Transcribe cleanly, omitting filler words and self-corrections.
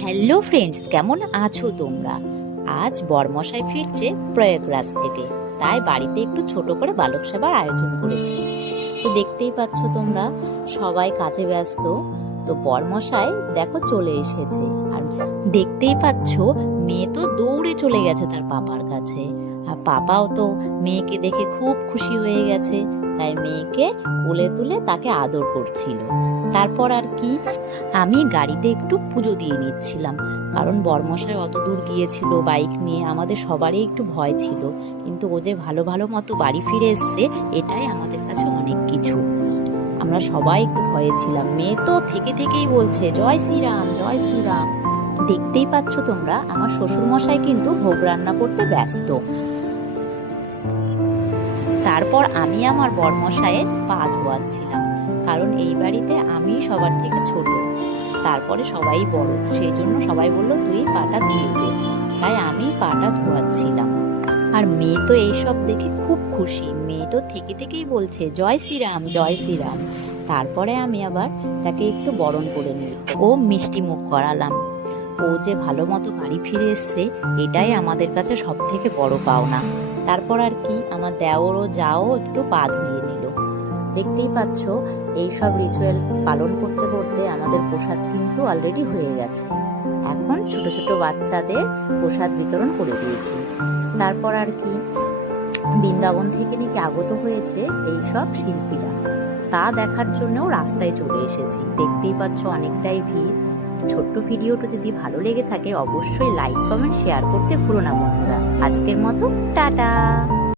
Hello friends, কেমন আছো তোমরা? আজ বরমশাই ফিরছে প্রয়াগরাজ থেকে, তাই বাড়িতে একটু ছোট করে বালক সেবার আয়োজন করেছি। তো দেখতেই পাচ্ছ তোমরা, সবাই কাজে ব্যস্ত। তো বরমশাই দেখো চলে এসেছে, আর দেখতেই পাচ্ছ মেয়ে তো দৌড়ে চলে গেছে তার পাপার কাছে। আর পাপাও তো মেয়েকে দেখে খুব খুশি হয়ে গেছে, তাই মেয়েকে কোলে তুলে তাকে আদর করছিল। তারপর আর কি, আমি গাড়িতে একটু পুজো দিয়ে নিচ্ছিলাম, কারণ বরমশাই অত দূর গিয়েছিল বাইক নিয়ে, আমাদের সবারই একটু ভয় ছিল, কিন্তু ও যে ভালো ভালো মতো বাড়ি ফিরে এসছে এটাই আমাদের কাছে অনেক কিছু। আমরা সবাই একটু ভয়ে ছিলাম। মেয়ে তো থেকেই বলছে জয় শ্রীরাম জয় শ্রীরাম। দেখতেই পাচ্ছ তোমরা, আমার শ্বশুর মশাই কিন্তু ভোগ রান্না করতে ব্যস্ত। তারপর আমি আমার বরমশাইয়ের পা ধোয়াচ্ছিলাম, কারণ এই বাড়িতে আমি সবার থেকে ছোট, তারপরে সবাই বড়, সেই জন্য সবাই বললো তুই পাটা ধুয়ে দে, তাই আমি পাটা ধোয়াচ্ছিলাম। আর মেয়ে তো এইসব দেখে খুব খুশি, মেয়ে তো থেকেই বলছে জয় শ্রীরাম জয় শ্রীরাম। তারপরে আমি আবার তাকে একটু বরণ করে নিই, ও মিষ্টি মুখ করালাম। ও যে ভালো মতো বাড়ি ফিরে এসছে এটাই আমাদের কাছে সব থেকে বড় পাওনা। তারপর আর কি, আমার দেওরও যাও একটু পা ধুয়ে নিল। দেখতেই পাচ্ছ, এইসব রিচুয়াল পালন করতে করতে আমাদের প্রসাদ কিন্তু অলরেডি হয়ে গেছে। এখন ছোট ছোট বাচ্চাদের প্রসাদ বিতরণ করে দিয়েছি। তারপর আর কি, বৃন্দাবন থেকে নাকি আগত হয়েছে এইসব শিল্পীরা, তা দেখার জন্যও রাস্তায় চলে এসেছি। দেখতেই পাচ্ছ অনেকটাই ভিড়। ছোট্ট ভিডিওটা যদি ভালো লেগে থাকে অবশ্যই লাইক কমেন্ট শেয়ার করতে ভুলো না বন্ধুরা। আজকের মতো টাটা।